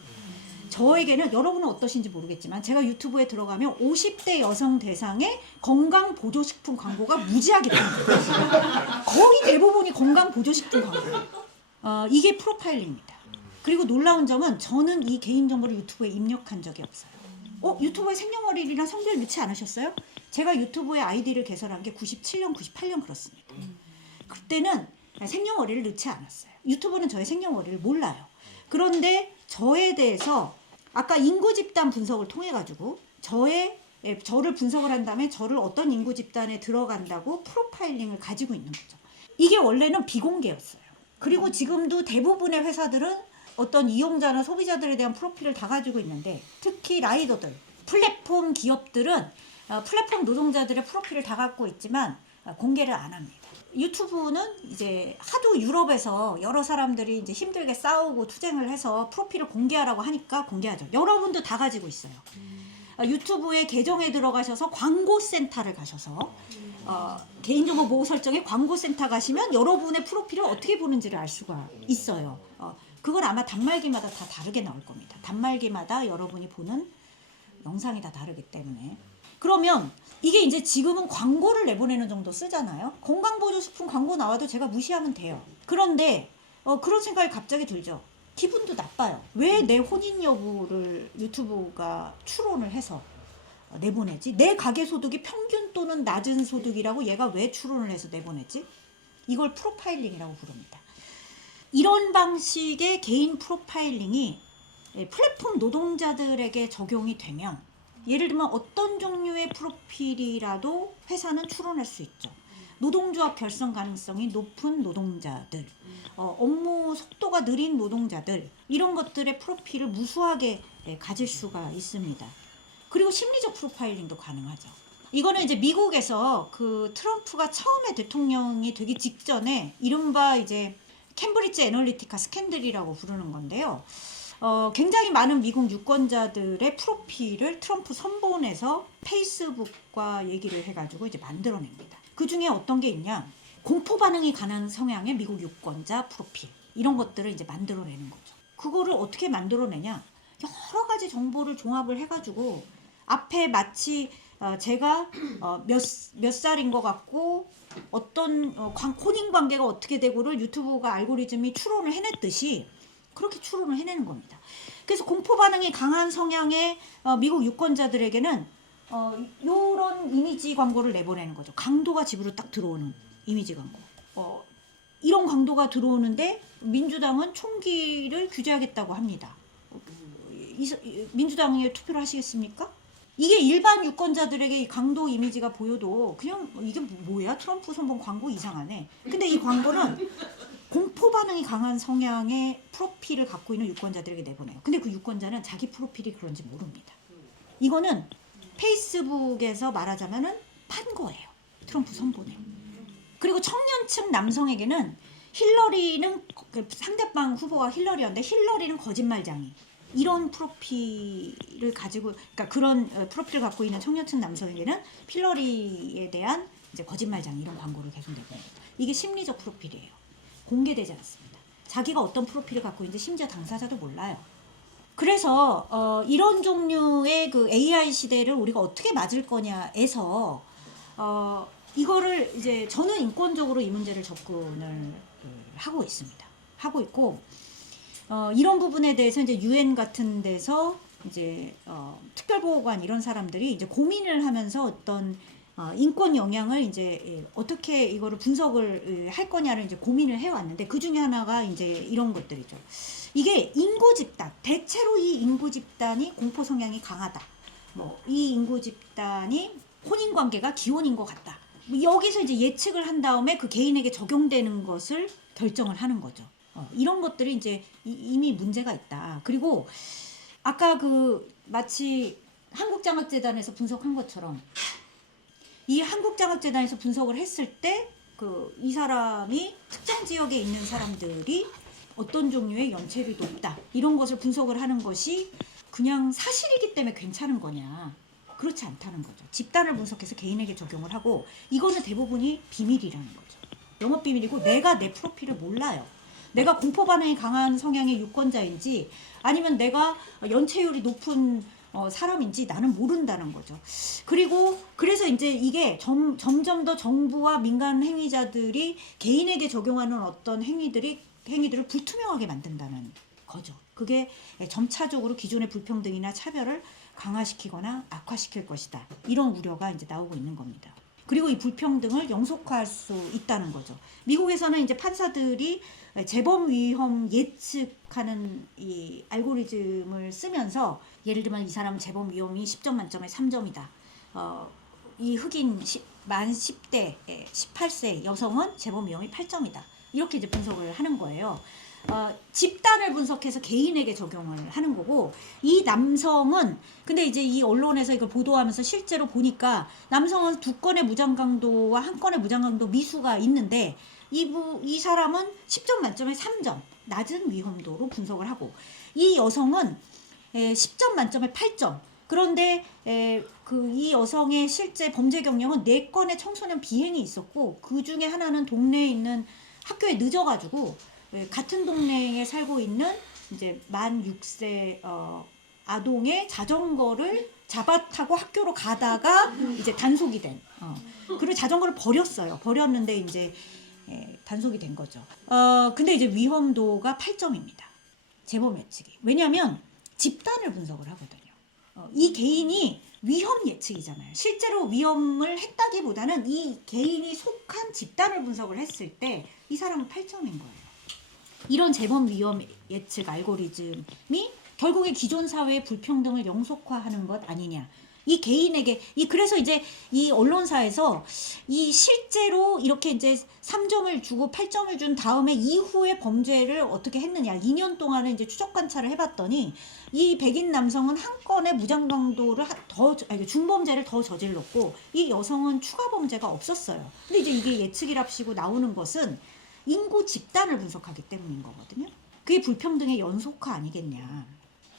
저에게는 여러분은 어떠신지 모르겠지만 제가 유튜브에 들어가면 50대 여성 대상의 건강보조식품 광고가 무지하게 나옵니다. 거의 대부분이 건강보조식품 광고. 이게 프로파일링입니다. 그리고 놀라운 점은 저는 이 개인정보를 유튜브에 입력한 적이 없어요. 유튜브에 생년월일이나 성별 넣지 않으셨어요? 제가 유튜브에 아이디를 개설한 게 97년, 98년 그렇습니다. 그때는 생년월일을 넣지 않았어요. 유튜브는 저의 생년월일을 몰라요. 그런데 저에 대해서 아까 인구 집단 분석을 통해 가지고 저를 분석을 한 다음에 저를 어떤 인구 집단에 들어간다고 프로파일링을 가지고 있는 거죠. 이게 원래는 비공개였어요. 그리고 지금도 대부분의 회사들은 어떤 이용자나 소비자들에 대한 프로필을 다 가지고 있는데 특히 라이더들, 플랫폼 기업들은 플랫폼 노동자들의 프로필을 다 갖고 있지만 공개를 안 합니다. 유튜브는 이제 하도 유럽에서 여러 사람들이 이제 힘들게 싸우고 투쟁을 해서 프로필을 공개하라고 하니까 공개하죠. 여러분도 다 가지고 있어요. 유튜브의 계정에 들어가셔서 광고센터를 가셔서 개인정보 보호 설정에 광고센터 가시면 여러분의 프로필을 어떻게 보는지를 알 수가 있어요. 그건 아마 단말기마다 다 다르게 나올 겁니다. 단말기마다 여러분이 보는 영상이 다 다르기 때문에. 그러면 이게 이제 지금은 광고를 내보내는 정도 쓰잖아요. 건강보조식품 광고 나와도 제가 무시하면 돼요. 그런데 그런 생각이 갑자기 들죠. 기분도 나빠요. 왜 내 혼인 여부를 유튜브가 추론을 해서 내보내지? 내 가계 소득이 평균 또는 낮은 소득이라고 얘가 왜 추론을 해서 내보내지? 이걸 프로파일링이라고 부릅니다. 이런 방식의 개인 프로파일링이 플랫폼 노동자들에게 적용이 되면 예를 들면 어떤 종류의 프로필이라도 회사는 추론할 수 있죠. 노동조합 결성 가능성이 높은 노동자들, 업무 속도가 느린 노동자들, 이런 것들의 프로필을 무수하게 가질 수가 있습니다. 그리고 심리적 프로파일링도 가능하죠. 이거는 이제 미국에서 그 트럼프가 처음에 대통령이 되기 직전에 이른바 이제 캠브리지 애널리티카 스캔들이라고 부르는 건데요. 굉장히 많은 미국 유권자들의 프로필을 트럼프 선본에서 페이스북과 얘기를 해가지고 이제 만들어냅니다. 그 중에 어떤 게 있냐? 공포 반응이 강한 성향의 미국 유권자 프로필. 이런 것들을 이제 만들어내는 거죠. 그거를 어떻게 만들어내냐? 여러 가지 정보를 종합을 해가지고 앞에 마치 제가 몇 살인 것 같고 어떤 혼인 관계가 어떻게 되고를 유튜브가 알고리즘이 추론을 해냈듯이 그렇게 추론을 해내는 겁니다. 그래서 공포 반응이 강한 성향의 미국 유권자들에게는 요런 이미지 광고를 내보내는 거죠. 강도가 집으로 딱 들어오는 이미지 광고. 이런 강도가 들어오는데 민주당은 총기를 규제하겠다고 합니다. 민주당에 투표를 하시겠습니까? 이게 일반 유권자들에게 이 강도 이미지가 보여도 그냥 이게 뭐야? 트럼프 선본 광고 이상하네. 근데 이 광고는 공포 반응이 강한 성향의 프로필을 갖고 있는 유권자들에게 내보내요. 근데 그 유권자는 자기 프로필이 그런지 모릅니다. 이거는 페이스북에서 말하자면은 판 거예요. 트럼프 선본에. 그리고 청년층 남성에게는 힐러리는 상대방 후보가 힐러리였는데 힐러리는 거짓말쟁이. 이런 프로필을 가지고 그러니까 그런 프로필을 갖고 있는 청년층 남성에게는 힐러리에 대한 이제 거짓말쟁이 이런 광고를 계속 내보내요. 이게 심리적 프로필이에요. 공개되지 않습니다. 자기가 어떤 프로필을 갖고 있는지 심지어 당사자도 몰라요. 그래서 이런 종류의 그 AI 시대를 우리가 어떻게 맞을 거냐에서 이거를 이제 저는 인권적으로 이 문제를 접근을 하고 있습니다. 하고 있고 이런 부분에 대해서 이제 UN 같은 데서 이제 특별보호관 이런 사람들이 이제 고민을 하면서 어떤 인권 영향을 이제 어떻게 이거를 분석을 할 거냐를 이제 고민을 해왔는데 그 중에 하나가 이제 이런 것들이죠. 이게 인구 집단, 대체로 이 인구 집단이 공포 성향이 강하다. 뭐 이 인구 집단이 혼인 관계가 기혼인 것 같다. 뭐 여기서 이제 예측을 한 다음에 그 개인에게 적용되는 것을 결정을 하는 거죠. 이런 것들이 이제 이미 문제가 있다. 그리고 아까 그 마치 한국장학재단에서 분석한 것처럼 이 한국장학재단에서 분석을 했을 때 그 이 사람이 특정 지역에 있는 사람들이 어떤 종류의 연체율이 높다 이런 것을 분석을 하는 것이 그냥 사실이기 때문에 괜찮은 거냐? 그렇지 않다는 거죠. 집단을 분석해서 개인에게 적용을 하고 이거는 대부분이 비밀이라는 거죠. 영업 비밀이고 내가 내 프로필을 몰라요. 내가 공포 반응이 강한 성향의 유권자인지 아니면 내가 연체율이 높은 사람인지 나는 모른다는 거죠. 그리고 그래서 이제 이게 점점 더 정부와 민간 행위자들이 개인에게 적용하는 어떤 행위들을 불투명하게 만든다는 거죠. 그게 점차적으로 기존의 불평등이나 차별을 강화시키거나 악화시킬 것이다. 이런 우려가 이제 나오고 있는 겁니다. 그리고 이 불평등을 영속화할 수 있다는 거죠. 미국에서는 이제 판사들이 재범 위험 예측하는 이 알고리즘을 쓰면서 예를 들면 이 사람은 재범 위험이 10점 만점에 3점이다. 이 흑인 만 10대, 18세 여성은 재범 위험이 8점이다. 이렇게 이제 분석을 하는 거예요. 집단을 분석해서 개인에게 적용을 하는 거고 이 남성은 근데 이제 이 언론에서 이걸 보도하면서 실제로 보니까 남성은 2건의 무장강도와 1건의 무장강도 미수가 있는데 이 사람은 10점 만점에 3점 낮은 위험도로 분석을 하고 이 여성은 10점 만점에 8점 그런데 이 여성의 실제 범죄 경력은 4건의 청소년 비행이 있었고, 그 중에 하나는 동네에 있는 학교에 늦어가지고 같은 동네에 살고 있는 이제 만 6세 아동의 자전거를 잡아타고 학교로 가다가 이제 단속이 된. 그리고 자전거를 버렸어요. 버렸는데 이제 단속이 된 거죠. 근데 이제 위험도가 8점입니다. 재범 예측이. 왜냐하면 집단을 분석을 하거든요. 이 개인이 위험 예측이잖아요. 실제로 위험을 했다기보다는 이 개인이 속한 집단을 분석을 했을 때 이 사람은 8점인 거예요. 이런 재범 위험 예측 알고리즘이 결국에 기존 사회의 불평등을 영속화하는 것 아니냐. 이 개인에게 그래서 이제 이 언론사에서 이 실제로 이렇게 이제 3점을 주고 8점을 준 다음에 이후에 범죄를 어떻게 했느냐. 2년 동안에 이제 추적 관찰을 해봤더니 이 백인 남성은 한 건의 무장강도를 중범죄를 더 저질렀고, 이 여성은 추가 범죄가 없었어요. 근데 이제 이게 예측이랍시고 나오는 것은 인구 집단을 분석하기 때문인 거거든요. 그게 불평등의 연속화 아니겠냐.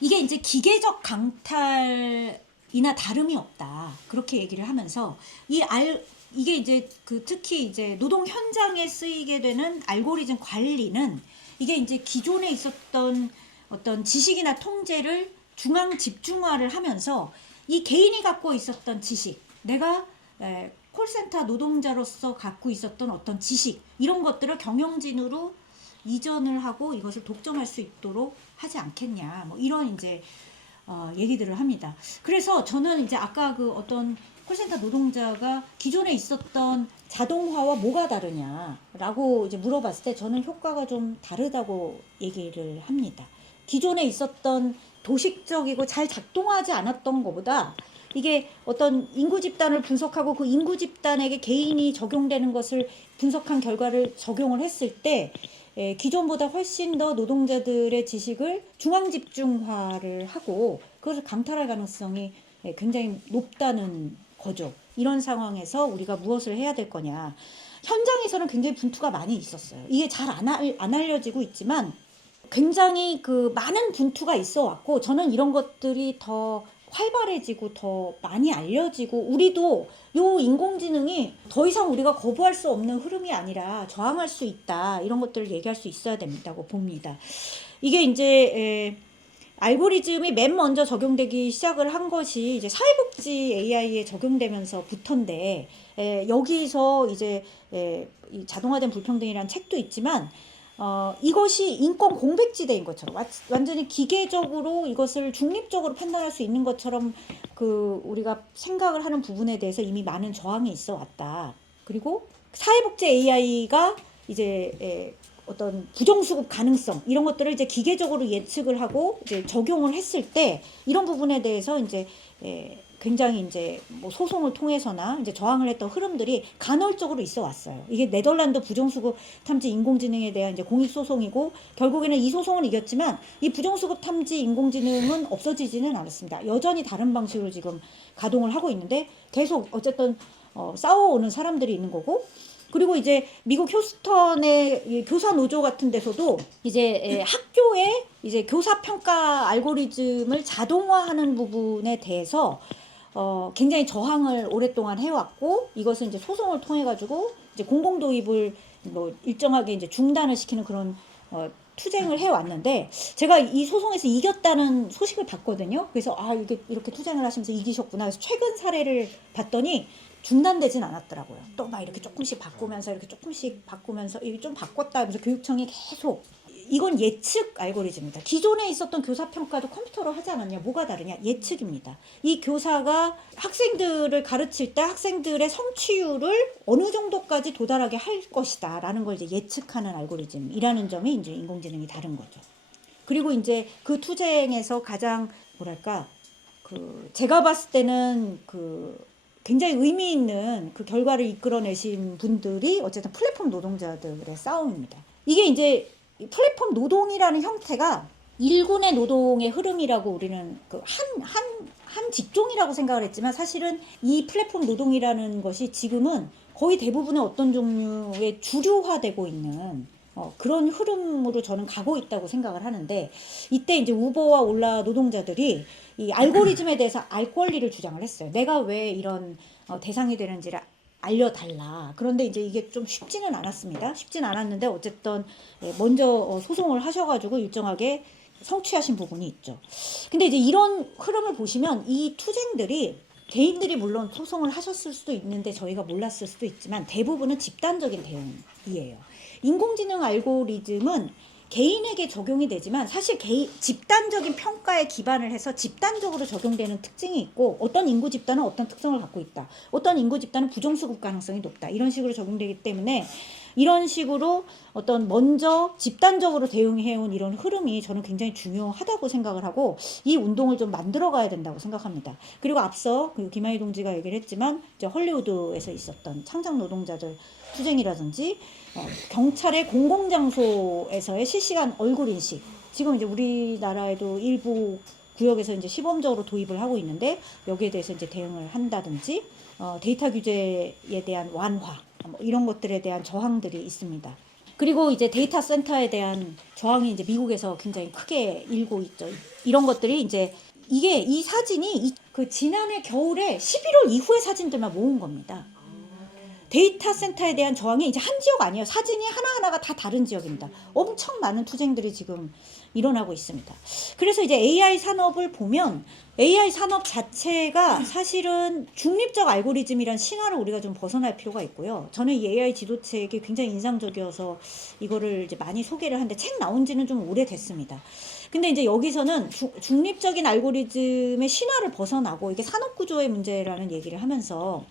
이게 이제 기계적 강탈이나 다름이 없다. 그렇게 얘기를 하면서 이게 이제 특히 이제 노동 현장에 쓰이게 되는 알고리즘 관리는 이게 이제 기존에 있었던 어떤 지식이나 통제를 중앙 집중화를 하면서 이 개인이 갖고 있었던 지식, 내가 콜센터 노동자로서 갖고 있었던 어떤 지식, 이런 것들을 경영진으로 이전을 하고 이것을 독점할 수 있도록 하지 않겠냐. 뭐 이런 이제 얘기들을 합니다. 그래서 저는 이제 아까 어떤 콜센터 노동자가 기존에 있었던 자동화와 뭐가 다르냐라고 이제 물어봤을 때 저는 효과가 좀 다르다고 얘기를 합니다. 기존에 있었던 도식적이고 잘 작동하지 않았던 것보다 이게 어떤 인구 집단을 분석하고 그 인구 집단에게 개인이 적용되는 것을 분석한 결과를 적용을 했을 때 기존보다 훨씬 더 노동자들의 지식을 중앙 집중화를 하고 그것을 강탈할 가능성이 굉장히 높다는 거죠. 이런 상황에서 우리가 무엇을 해야 될 거냐. 현장에서는 굉장히 분투가 많이 있었어요. 이게 잘 안 알려지고 있지만 굉장히 많은 분투가 있어 왔고, 저는 이런 것들이 더 활발해지고 더 많이 알려지고, 우리도 요 인공지능이 더 이상 우리가 거부할 수 없는 흐름이 아니라 저항할 수 있다, 이런 것들을 얘기할 수 있어야 된다고 봅니다. 이게 이제 알고리즘이 맨 먼저 적용되기 시작을 한 것이 이제 사회복지 AI에 적용되면서부터인데, 여기서 이제 이 자동화된 불평등이라는 책도 있지만 이것이 인권 공백지대인 것처럼 완전히 기계적으로 이것을 중립적으로 판단할 수 있는 것처럼 우리가 생각을 하는 부분에 대해서 이미 많은 저항이 있어 왔다. 그리고 사회복지 AI가 이제 어떤 부정수급 가능성, 이런 것들을 이제 기계적으로 예측을 하고 이제 적용을 했을 때 이런 부분에 대해서 이제 굉장히 이제 뭐 소송을 통해서나 이제 저항을 했던 흐름들이 간헐적으로 있어 왔어요. 이게 네덜란드 부정수급 탐지 인공지능에 대한 이제 공익소송이고, 결국에는 이 소송을 이겼지만 이 부정수급 탐지 인공지능은 없어지지는 않았습니다. 여전히 다른 방식으로 지금 가동을 하고 있는데 계속 어쨌든 싸워오는 사람들이 있는 거고, 그리고 이제 미국 휴스턴의 교사 노조 같은 데서도 이제 학교에 이제 교사 평가 알고리즘을 자동화하는 부분에 대해서 굉장히 저항을 오랫동안 해왔고, 이것은 이제 소송을 통해 가지고 이제 공공 도입을 뭐 일정하게 이제 중단을 시키는 그런 투쟁을 해왔는데, 제가 이 소송에서 이겼다는 소식을 봤거든요. 그래서 이렇게 투쟁을 하시면서 이기셨구나. 그래서 최근 사례를 봤더니 중단되진 않았더라고요. 또 막 이렇게 조금씩 바꾸면서 이게 좀 바꿨다 하면서 교육청이 계속, 이건 예측 알고리즘입니다. 기존에 있었던 교사 평가도 컴퓨터로 하지 않았냐, 뭐가 다르냐, 예측입니다. 이 교사가 학생들을 가르칠 때 학생들의 성취율을 어느 정도까지 도달하게 할 것이다 라는 걸 이제 예측하는 알고리즘이라는 점이 이제 인공지능이 다른 거죠. 그리고 이제 그 투쟁에서 가장 제가 봤을 때는 굉장히 의미 있는 결과를 이끌어내신 분들이 어쨌든 플랫폼 노동자들의 싸움입니다. 이게 이제 플랫폼 노동이라는 형태가 일군의 노동의 흐름이라고 우리는 한 직종이라고 생각을 했지만, 사실은 이 플랫폼 노동이라는 것이 지금은 거의 대부분의 어떤 종류의 주류화되고 있는 그런 흐름으로 저는 가고 있다고 생각을 하는데, 이때 이제 우버와 올라 노동자들이 이 알고리즘에 대해서 알 권리를 주장을 했어요. 내가 왜 이런 대상이 되는지를 알려달라. 그런데 이제 이게 좀 쉽지는 않았습니다. 쉽지는 않았는데 어쨌든 먼저 소송을 하셔가지고 일정하게 성취하신 부분이 있죠. 근데 이제 이런 흐름을 보시면 이 투쟁들이 개인들이 물론 소송을 하셨을 수도 있는데 저희가 몰랐을 수도 있지만 대부분은 집단적인 대응이에요. 인공지능 알고리즘은 개인에게 적용이 되지만 사실 집단적인 평가에 기반을 해서 집단적으로 적용되는 특징이 있고, 어떤 인구 집단은 어떤 특성을 갖고 있다, 어떤 인구 집단은 부정수급 가능성이 높다, 이런 식으로 적용되기 때문에 이런 식으로 어떤 먼저 집단적으로 대응해온 이런 흐름이 저는 굉장히 중요하다고 생각을 하고, 이 운동을 좀 만들어 가야 된다고 생각합니다. 그리고 앞서 김하희 동지가 얘기를 했지만 이제 헐리우드에서 있었던 창작 노동자들 투쟁이라든지 경찰의 공공장소에서의 실시간 얼굴 인식, 지금 이제 우리나라에도 일부 구역에서 이제 시범적으로 도입을 하고 있는데 여기에 대해서 이제 대응을 한다든지 데이터 규제에 대한 완화, 이런 것들에 대한 저항들이 있습니다. 그리고 이제 데이터 센터에 대한 저항이 이제 미국에서 굉장히 크게 일고 있죠. 이런 것들이 이제 이 사진이 그 지난해 겨울에 11월 이후의 사진들만 모은 겁니다. 데이터 센터에 대한 저항이 이제 한 지역 아니에요. 사진이 하나하나가 다 다른 지역입니다. 엄청 많은 투쟁들이 지금 일어나고 있습니다. 그래서 이제 AI 산업을 보면 AI 산업 자체가 사실은 중립적 알고리즘이란 신화를 우리가 좀 벗어날 필요가 있고요. 저는 이 AI 지도책이 굉장히 인상적이어서 이거를 이제 많이 소개를 하는데 책 나온 지는 좀 오래됐습니다. 근데 이제 여기서는 중립적인 알고리즘의 신화를 벗어나고 이게 산업구조의 문제라는 얘기를 하면서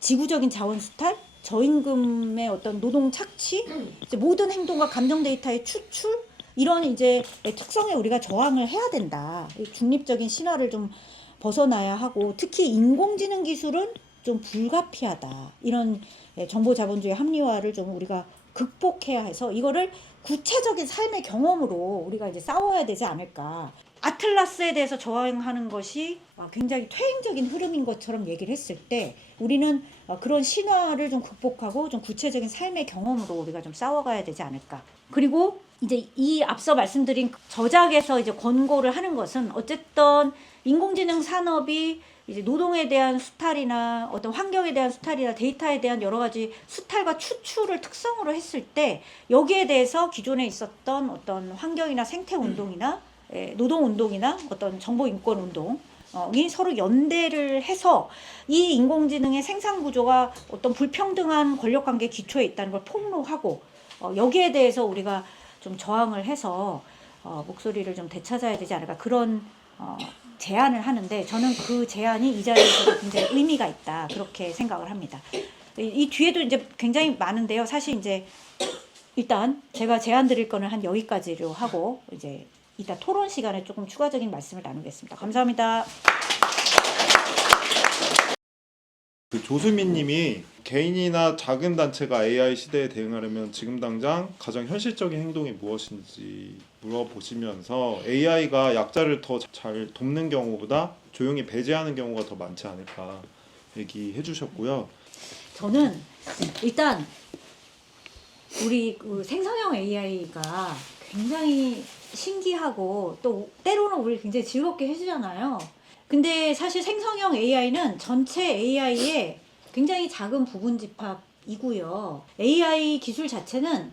지구적인 자원 수탈, 저임금의 어떤 노동 착취, 이제 모든 행동과 감정 데이터의 추출, 이런 이제 특성에 우리가 저항을 해야 된다. 중립적인 신화를 좀 벗어나야 하고, 특히 인공지능 기술은 좀 불가피하다. 이런 정보자본주의 합리화를 좀 우리가 극복해야 해서 이거를 구체적인 삶의 경험으로 우리가 이제 싸워야 되지 않을까. 아틀라스에 대해서 저항하는 것이 굉장히 퇴행적인 흐름인 것처럼 얘기를 했을 때 우리는 그런 신화를 좀 극복하고 좀 구체적인 삶의 경험으로 우리가 좀 싸워가야 되지 않을까. 그리고 이제 이 앞서 말씀드린 저작에서 이제 권고를 하는 것은 어쨌든 인공지능 산업이 이제 노동에 대한 수탈이나 어떤 환경에 대한 수탈이나 데이터에 대한 여러 가지 수탈과 추출을 특성으로 했을 때 여기에 대해서 기존에 있었던 어떤 환경이나 생태 운동이나 노동 운동이나 어떤 정보 인권 운동이 서로 연대를 해서 이 인공지능의 생산 구조가 어떤 불평등한 권력 관계 기초에 있다는 걸 폭로하고 여기에 대해서 우리가 좀 저항을 해서 목소리를 좀 되찾아야 되지 않을까, 그런 제안을 하는데 저는 그 제안이 이 자리에서 굉장히 의미가 있다, 그렇게 생각을 합니다. 이 뒤에도 이제 굉장히 많은데요. 사실 이제 일단 제가 제안 드릴 거는 한 여기까지로 하고 이제 이따 토론 시간에 조금 추가적인 말씀을 나누겠습니다. 감사합니다. 그 조수민 님이 개인이나 작은 단체가 AI 시대에 대응하려면 지금 당장 가장 현실적인 행동이 무엇인지 물어보시면서 AI가 약자를 더 잘 돕는 경우보다 조용히 배제하는 경우가 더 많지 않을까 얘기해 주셨고요. 저는 일단 우리 그 생성형 AI가 굉장히 신기하고 또 때로는 우리 굉장히 즐겁게 해주잖아요. 근데 사실 생성형 AI는 전체 AI의 굉장히 작은 부분 집합이고요. AI 기술 자체는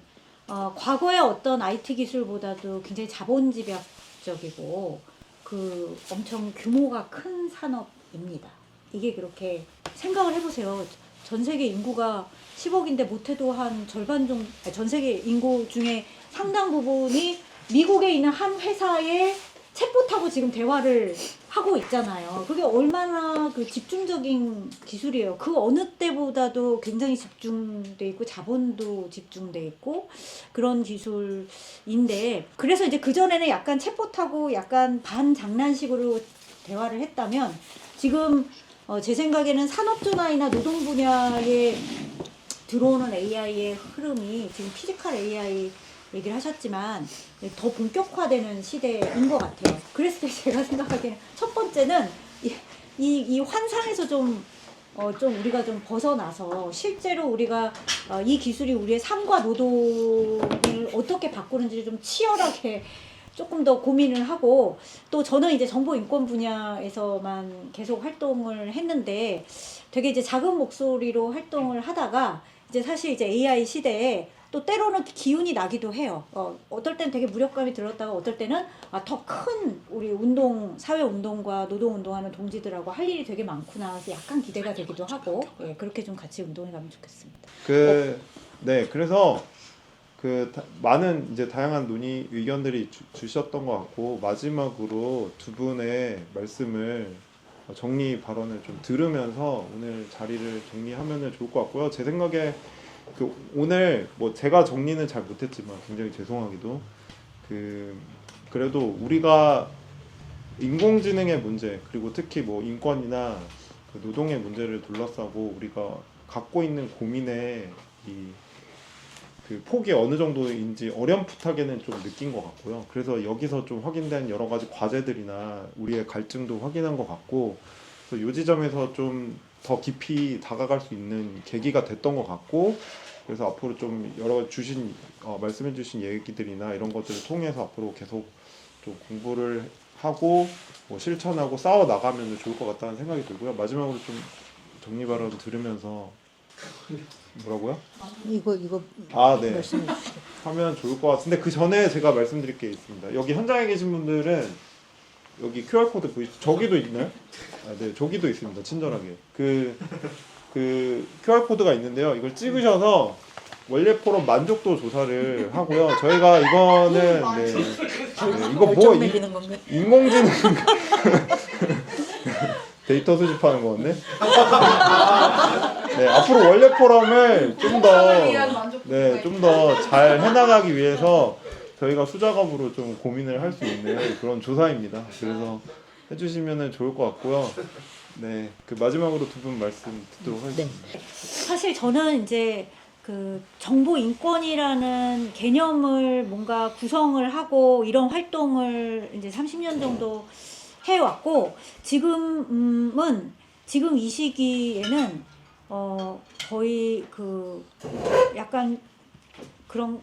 과거의 어떤 IT 기술보다도 굉장히 자본집약적이고 그 엄청 규모가 큰 산업입니다. 이게 그렇게 생각을 해보세요. 전 세계 인구가 10억인데 못해도 한 절반 정도, 전 세계 인구 중에 상당 부분이 미국에 있는 한 회사의 챗봇하고 지금 대화를 하고 있잖아요. 그게 얼마나 그 집중적인 기술이에요. 그 어느 때보다도 굉장히 집중돼 있고 자본도 집중돼 있고 그런 기술인데, 그래서 이제 그전에는 약간 챗봇하고 약간 반장난식으로 대화를 했다면 지금 제 생각에는 산업전환이나 노동 분야에 들어오는 AI의 흐름이 지금 피지컬 AI 얘기를 하셨지만 더 본격화되는 시대인 것 같아요. 그랬을 때 제가 생각하기에는 첫 번째는 이 환상에서 좀 우리가 좀 벗어나서 실제로 우리가 이 기술이 우리의 삶과 노동을 어떻게 바꾸는지 좀 치열하게 조금 더 고민을 하고, 또 저는 이제 정보 인권 분야에서만 계속 활동을 했는데 되게 이제 작은 목소리로 활동을 하다가 이제 사실 이제 AI 시대에 또 때로는 기운이 나기도 해요. 어떨 때는 되게 무력감이 들었다가 어떨 때는 더 큰 우리 운동, 사회 운동과 노동 운동하는 동지들하고 할 일이 되게 많구나. 그래서 약간 기대가 되기도 하고, 예, 그렇게 좀 같이 운동해 가면 좋겠습니다. 네, 그래서 많은 이제 다양한 논의 의견들이 주셨던 것 같고, 마지막으로 두 분의 말씀을 정리 발언을 좀 들으면서 오늘 자리를 정리하면 좋을 것 같고요. 제 생각에 오늘 뭐 제가 정리는 잘 못했지만 굉장히 죄송하게도 그래도 우리가 인공지능의 문제, 그리고 특히 뭐 인권이나 노동의 문제를 둘러싸고 우리가 갖고 있는 고민의 폭이 어느 정도인지 어렴풋하게는 좀 느낀 것 같고요. 그래서 여기서 좀 확인된 여러 가지 과제들이나 우리의 갈증도 확인한 것 같고, 그래서 이 지점에서 좀 더 깊이 다가갈 수 있는 계기가 됐던 것 같고, 그래서 앞으로 좀 여러 가지 말씀해주신 얘기들이나 이런 것들을 통해서 앞으로 계속 좀 공부를 하고 뭐 실천하고 싸워 나가면 좋을 것 같다는 생각이 들고요. 마지막으로 좀 정리 발언 들으면서 뭐라고요? 이거 네. 말씀해 주시죠. 하면 좋을 것 같은데, 그 전에 제가 말씀드릴 게 있습니다. 여기 현장에 계신 분들은 여기 QR 코드 보이시죠? 저기도 있나요? 네, 저기도 있습니다. 친절하게 그 QR 코드가 있는데요. 이걸 찍으셔서 원래 포럼 만족도 조사를 하고요. 저희가 이거는 이거 뭐 매기는 건가요? 인공지능 데이터 수집하는 거였네. 네, 앞으로 원래 포럼을 좀 더 잘 해나가기 위해서 저희가 수작업으로 좀 고민을 할 수 있는 그런 조사입니다. 그래서 해주시면 좋을 것 같고요. 네, 마지막으로 두 분 말씀 듣도록 하겠습니다. 사실 저는 이제 정보 인권이라는 개념을 뭔가 구성을 하고 이런 활동을 이제 30년 정도 해왔고, 지금 이 시기에는 거의 약간 그런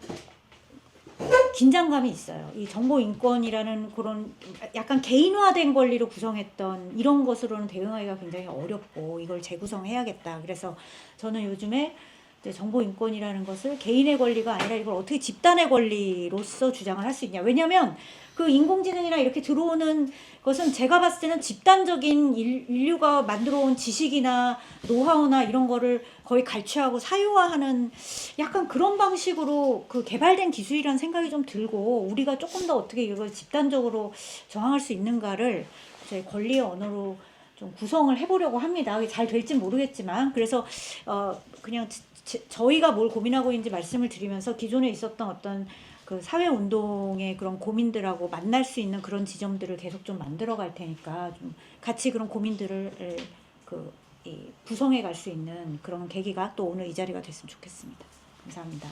긴장감이 있어요. 이 정보 인권이라는 그런 약간 개인화된 권리로 구성했던 이런 것으로는 대응하기가 굉장히 어렵고, 이걸 재구성해야겠다. 그래서 저는 요즘에 이제 정보 인권이라는 것을 개인의 권리가 아니라 이걸 어떻게 집단의 권리로서 주장을 할 수 있냐. 왜냐하면 인공지능이나 이렇게 들어오는 것은 제가 봤을 때는 집단적인 인류가 만들어온 지식이나 노하우나 이런 거를 거의 갈취하고 사유화하는 약간 그런 방식으로 개발된 기술이라는 생각이 좀 들고, 우리가 조금 더 어떻게 이걸 집단적으로 저항할 수 있는가를 제 권리의 언어로 좀 구성을 해보려고 합니다. 잘 될진 모르겠지만, 그래서 그냥 저희가 뭘 고민하고 있는지 말씀을 드리면서 기존에 있었던 어떤 사회 운동의 그런 고민들하고 만날 수 있는 그런 지점들을 계속 좀 만들어 갈 테니까 좀 같이 그런 고민들을 구성해 갈 수 있는 그런 계기가 또 오늘 이 자리가 됐으면 좋겠습니다. 감사합니다.